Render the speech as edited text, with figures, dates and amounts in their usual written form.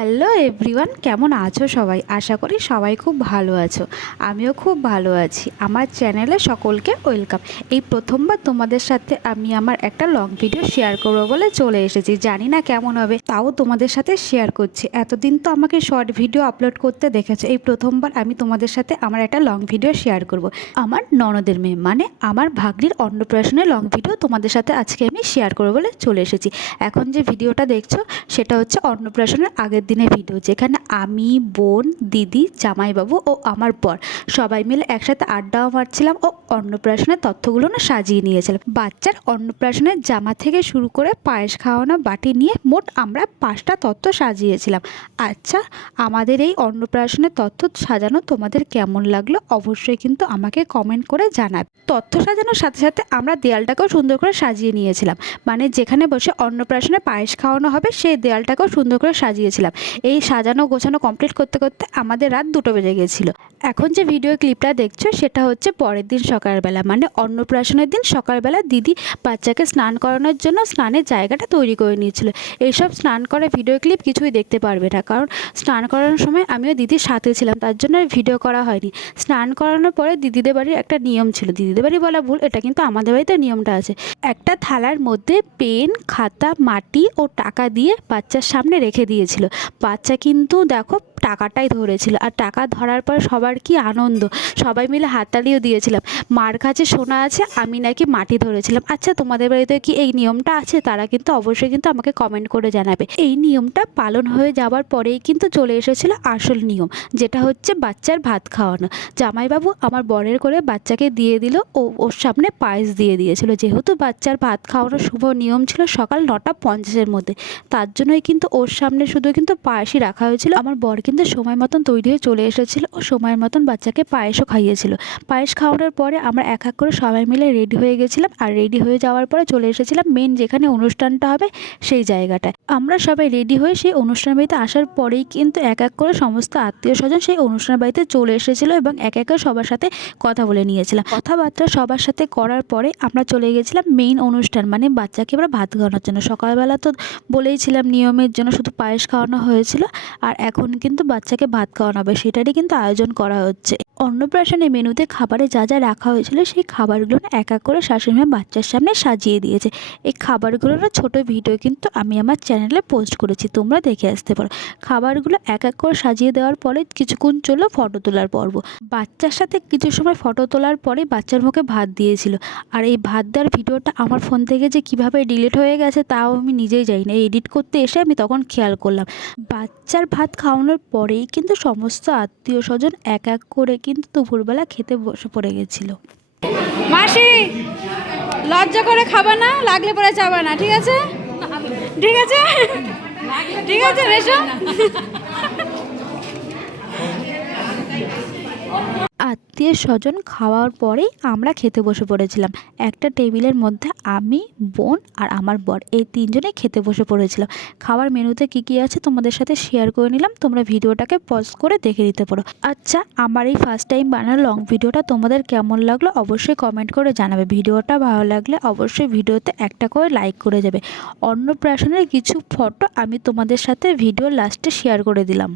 Hello everyone, কেমন আছো সবাই? আশা করি সবাই খুব ভালো আছো। আমিও খুব ভালো আছি। আমার চ্যানেলে সকলকে ওয়েলকাম। এই প্রথমবার তোমাদের সাথে আমি আমার একটা লং ভিডিও শেয়ার করবো বলে চলে এসেছি। জানি না কেমন হবে, তাও তোমাদের সাথে শেয়ার করছি। এতদিন তো আমাকে শর্ট ভিডিও আপলোড করতে দেখেছো, এই প্রথমবার আমি তোমাদের সাথে আমার একটা লং ভিডিও শেয়ার করব। আমার ননদের মেয়ে মানে আমার ভাগ্নির অন্নপ্রাশনের লং ভিডিও তোমাদের সাথে আজকে আমি শেয়ার করবো বলে চলে এসেছি। এখন যে ভিডিওটা দেখছো সেটা হচ্ছে অন্নপ্রাশনের আগের দিনের ভিডিও, যেখানে আমি, বোন, দিদি, জামাইবাবু ও আমার বর সবাই মিলে একসাথে আড্ডাও মারছিলাম ও অন্নপ্রাশনের তথ্যগুলো সাজিয়ে নিয়েছিলাম। বাচ্চার অন্নপ্রাশনের জামা থেকে শুরু করে পায়েস খাওয়ানো বাটি নিয়ে মোট আমরা 5টা তথ্য সাজিয়েছিলাম। আচ্ছা, আমাদের এই অন্নপ্রাশনের তথ্য সাজানো তোমাদের কেমন লাগলো অবশ্যই কিন্তু আমাকে কমেন্ট করে জানাবে। তথ্য সাজানোর সাথে সাথে আমরা দেয়ালটাকেও সুন্দর করে সাজিয়ে নিয়েছিলাম, মানে যেখানে বসে অন্নপ্রাশনে পায়েস খাওয়ানো হবে সেই দেয়ালটাকেও সুন্দর করে সাজিয়েছিলাম। এই সাজানো গোছানো কমপ্লিট করতে করতে আমাদের রাত 2টো বেজে গেছিলো। এখন যে ভিডিও ক্লিপটা দেখছো সেটা হচ্ছে পরের দিন সকালবেলা, মানে অন্নপ্রাশনের দিন সকালবেলা দিদি বাচ্চাকে স্নান করানোর জন্য স্নানের জায়গাটা তৈরি করে নিয়েছিল। এইসব স্নান করা ভিডিও ক্লিপ কিছুই দেখতে পারবে না, কারণ স্নান করানোর সময় আমিও দিদির সাথে ছিলাম, তার জন্য ভিডিও করা হয়নি। স্নান করানোর পরে দিদিদের বাড়ির একটা নিয়ম ছিল, দিদিদের বাড়ি বলা ভুল, এটা কিন্তু আমাদের বাড়িতে নিয়মটা আছে। একটা থালার মধ্যে পেন, খাতা, মাটি ও টাকা দিয়ে বাচ্চার সামনে রেখে দিয়েছিল। বাচ্চা কিন্তু দেখো টাকাটাই ধরেছিল, আর টাকা ধরার পর সবার কি আনন্দ, সবাই মিলে হাততালিও দিয়েছিলাম। মার কাছে শোনা আছে আমি নাকি মাটি ধরেছিলাম। আচ্ছা, তোমাদের বাড়িতে কি এই নিয়মটা আছে? তারা কিন্তু অবশ্যই কিন্তু আমাকে কমেন্ট করে জানাবে। এই নিয়মটা পালন হয়ে যাওয়ার পরেই কিন্তু চলে এসেছিল আসল নিয়ম, যেটা হচ্ছে বাচ্চার ভাত খাওয়ানো। জামাইবাবু আমার বরের করে বাচ্চাকে দিয়ে দিল ও ওর সামনে পায়েস দিয়ে দিয়েছিল। যেহেতু বাচ্চার ভাত খাওয়ানোর শুভ নিয়ম ছিল সকাল 9:50-এর মধ্যে, তার জন্যই কিন্তু ওর সামনে শুধু কিন্তু পায়েসই রাখা হয়েছিল। আমার বর কিন্তু সময় মতন তৈরি হয়ে চলে এসেছিল ও সময়ের মতন বাচ্চাকে পায়েসও খাইয়েছিল। পায়েস খাওয়ানোর পরে আমরা এক এক করে সবাই মিলে রেডি হয়ে গেছিলাম, আর রেডি হয়ে যাওয়ার পরে চলে এসেছিলাম মেন যেখানে অনুষ্ঠানটা হবে সেই জায়গাটায়। আমরা সবাই রেডি হয়ে সেই অনুষ্ঠান বাড়িতে আসার পরেই কিন্তু এক এক করে সমস্ত আত্মীয় স্বজন সেই অনুষ্ঠান বাড়িতে চলে এসেছিলো এবং এক এক করে সবার সাথে কথা বলে নিয়েছিলাম। কথাবার্তা সবার সাথে করার পরে আমরা চলে গেছিলাম মেইন অনুষ্ঠান, মানে বাচ্চাকে আমরা ভাত খাওয়ানোর জন্য। সকালবেলা তো বলেইছিলাম নিয়মের জন্য শুধু পায়েস খাওয়ানো হয়েছিল, আর এখন কিন্তু বাচ্চাকে ভাত খাওয়ানো হবে, সেটারই কিন্তু আয়োজন করা হচ্ছে। অন্নপ্রাশনের মেনুতে খাবারে যা যা রাখা হয়েছিল সেই খাবারগুলো এক এক করে শাশুড়িমা বাচ্চার সামনে সাজিয়ে দিয়েছে। এই খাবারগুলোর ছোটো ভিডিও কিন্তু আমি আমার চ্যানেলে পোস্ট করেছি, তোমরা দেখে আসতে পারো। খাবারগুলো এক এক করে সাজিয়ে দেওয়ার পরে কিছুক্ষণ চলো ফটো তোলার পর্ব। বাচ্চার সাথে কিছু সময় ফটো তোলার পরে বাচ্চার মুখে ভাত দিয়েছিল, আর এই ভাত দেওয়ার ভিডিওটা আমার ফোন থেকে যে কীভাবে ডিলিট হয়ে গেছে তাও আমি নিজেই জানি না। এডিট করতে এসে আমি তখন খেয়াল করলাম। বাচ্চার ভাত খাওয়ানোর পরেই কিন্তু সমস্ত আত্মীয় স্বজন এক এক করে কিন্তু দুপুরবেলা খেতে বসে পড়ে গেছিল। মাসি, লজ্জা করে খাবা না, লাগলে পরে যাবা না, ঠিক আছে? ঠিক আছে, ঠিক আছে রেশো। আত্মীয় স্বজন খাওয়ার পরেই আমরা খেতে বসে পড়েছিলাম। একটা টেবিলের মধ্যে আমি, বোন আর আমার বর এই 3জনেই খেতে বসে পড়েছিলাম। খাওয়ার মেনুতে কী কী আছে তোমাদের সাথে শেয়ার করে নিলাম, তোমরা ভিডিওটাকে পজ করে দেখে নিতে পারো। আচ্ছা, আমার এই ফার্স্ট টাইম বানানো লং ভিডিওটা তোমাদের কেমন লাগলো অবশ্যই কমেন্ট করে জানাবে। ভিডিওটা ভালো লাগলে অবশ্যই ভিডিওতে একটা করে লাইক করে যাবে। অন্নপ্রাশনের কিছু ফটো আমি তোমাদের সাথে ভিডিওর লাস্টে শেয়ার করে দিলাম।